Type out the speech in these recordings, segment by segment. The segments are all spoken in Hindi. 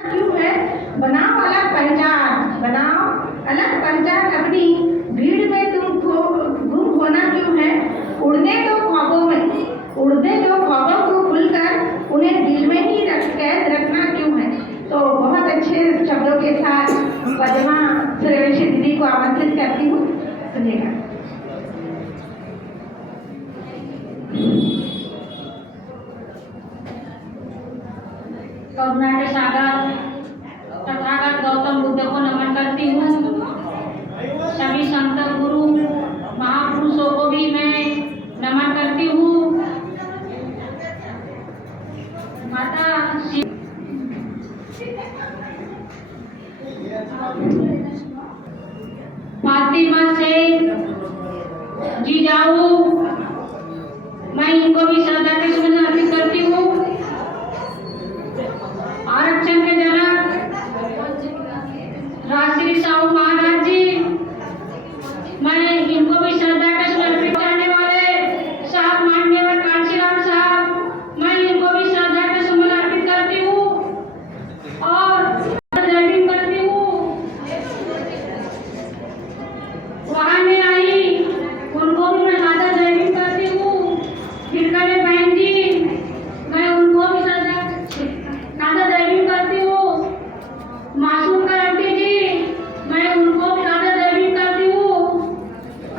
क्यों है? बनाओ अलग पहचान, बनाओ अलग पहचान अपनी, भीड़ में तुम गुम होना क्यों है? उड़ने दो ख्वाबों में, उड़ने दो ख्वाबों को भूलकर उन्हें दिल में ही कैद रखना क्यों है? तो बहुत अच्छे शब्दों के साथ पद्मा सूर्यवंशी दीदी को आमंत्रित करती हूँ, सुनिएगा। करुणा के सागर तथागत गौतम बुद्ध को नमन करती हूँ। सभी संत गुरु महापुरुषों को भी मैं नमन करती हूँ। माता फातिमा शेख जिजाऊ, मैं इनको भी श्रद्धा के सुमन अर्पित करती हूँ। आरक्षण के जनक राजश्री साहू महाराज जी, मैं इनको भी श्रद्धा के समर्पित करने वाले साहब माननीय कांशीराम साहब, मैं इनको भी श्रद्धा के सुमन अर्पित करती हूँ और जय करती हूँ। वहां में आई उनको भी मैं श्रद्धा जय करती हूँ। खिलकरे बहन जी, मैं उनको भी श्रद्धा जय करती हूँ। मासूम करंटी जी, मैं उनको भी श्रद्धा जय करती हूँ।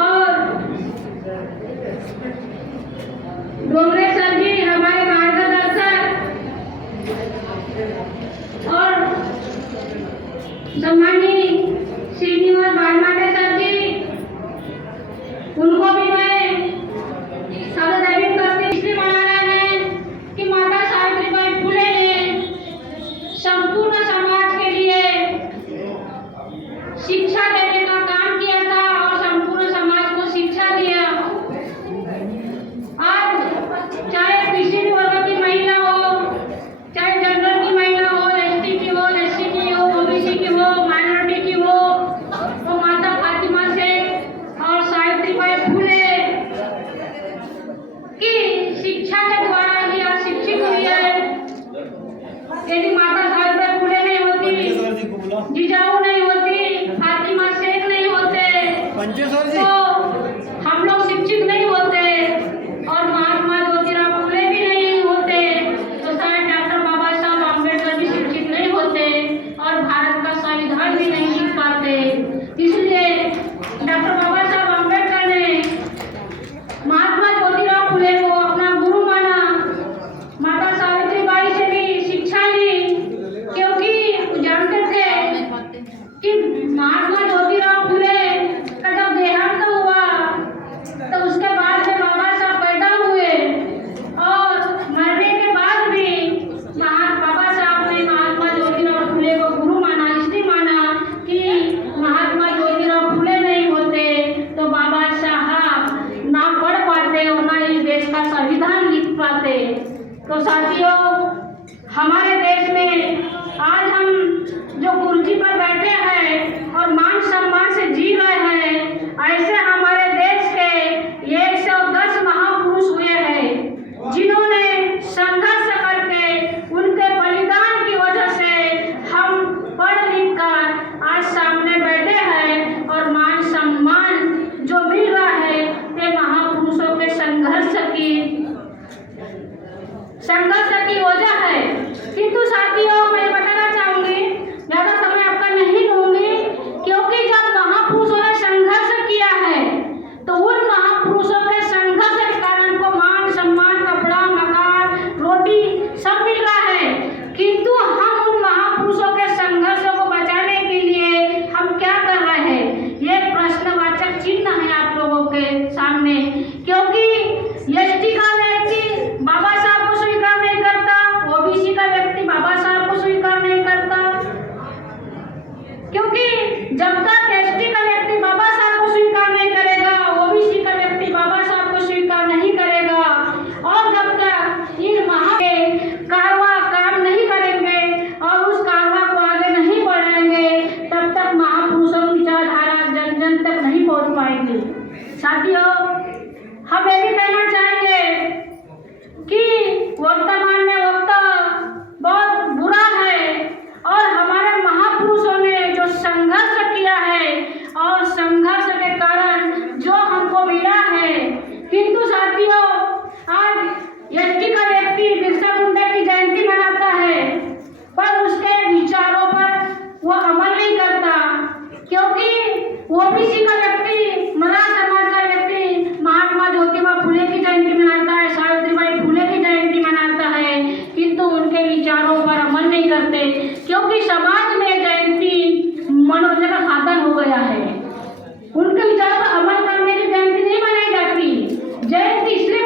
और डोंगरे सर जी, हमारे मार्गदर्शक और सम्मानीय श्रीनिवास बालमाटे सर जी, उनको भी मैं श्रद्धा जय करती हूँ। इसलिए मनाना है कि माता सावित्रीबाई फुले ने संपूर्ण समाज के लिए शिक्षा देने का काम किया था और संपूर्ण समाज को शिक्षा दिया। आज चाहे किसी भी वर्ग की महिला हो, चाहे जनरल की महिला हो, एसटी की हो, एससी की हो, ओबीसी की हो, माइनॉरिटी की हो, तो माता फातिमा शेख और सावित्रीबाई फुले की शिक्षा के द्वारा ही आज शिक्षित हुई है। यदि माता सावित्रीबाई फुले नहीं होती, जिजाऊ नहीं होती, फातिमा शेख नहीं होते, तो हम लोग शिक्षित नहीं होते और महात्मा ज्योतिराव फुले भी नहीं होते, तो शायद डॉक्टर बाबा साहब अम्बेडकर भी शिक्षित नहीं होते और भारत का संविधान भी नहीं लिख पाते। इसलिए डॉक्टर बाबा साहब अम्बेडकर ने महात्मा ज्योतिराव फुले को अपना गुरु माना, माता सावित्रीबाई से भी शिक्षा ली, क्योंकि जानते थे कि महात्मा ज्योतिराव फुले का जब देहांत हुआ तो उसके बाद में बाबा साहब पैदा हुए और मरने के बाद भी बाबा साहब ने महात्मा ज्योतिराव फुले को गुरु माना। इसलिए माना कि महात्मा ज्योतिराव फुले नहीं होते तो बाबा साहब ना पढ़ पाते और ना इस देश का संविधान लिख पाते। तो साथियों, हमारे देश में आज हम जो कुर्सी पर बैठे हैं और मान सम्मान से जी रहे हैं, ऐसे हमारे देश के 110 महापुरुष हुए हैं जिन्होंने संघर्ष करके उनके बलिदान की वजह से हम पढ़ लिख कर आज सामने बैठे हैं और मान सम्मान जो मिल रहा है ये महापुरुषों के संघर्ष की वजह है। किंतु साथियों, मैं बताना चाहूंगी, ज्यादा समय आपका नहीं लूंगी, क्योंकि जब महापुरुषों ने संघर्ष किया है तो उन महापुरुषों के संघर्ष के कारण को मान सम्मान, कपड़ा, मकान, रोटी सब मिल रहा है। किंतु हम उन महापुरुषों के संघर्षों को बचाने के लिए हम क्या कर रहे हैं, ये प्रश्नवाचक चिन्ह है आप लोगों के सामने। क्योंकि एसटी का व्यक्ति बाबा साहब को स्वीकार नहीं करता, ओबीसी का व्यक्ति बाबा साहब को स्वीकार नहीं करता, क्योंकि जब तक एसटी का व्यक्ति बाबा साहब को स्वीकार नहीं करेगा, ओबीसी का व्यक्ति बाबा साहब को स्वीकार नहीं करेगा और जब तक इन महा के कारवां काम नहीं करेंगे और उस कारवां को आगे नहीं बढ़ाएंगे, तब तक महापुरुषों की विचारधारा जन जन तक नहीं पहुंच पाएगी। साथियों, हम ये भी कहना चाहेंगे कि वर्तमान में वक्त बहुत बुरा है सकते, क्योंकि समाज में जयंती मनोरंजन का साधन हो गया है। उनके विचारों पर अमल करने की जयंती नहीं मनाई जाती। जयंती इसलिए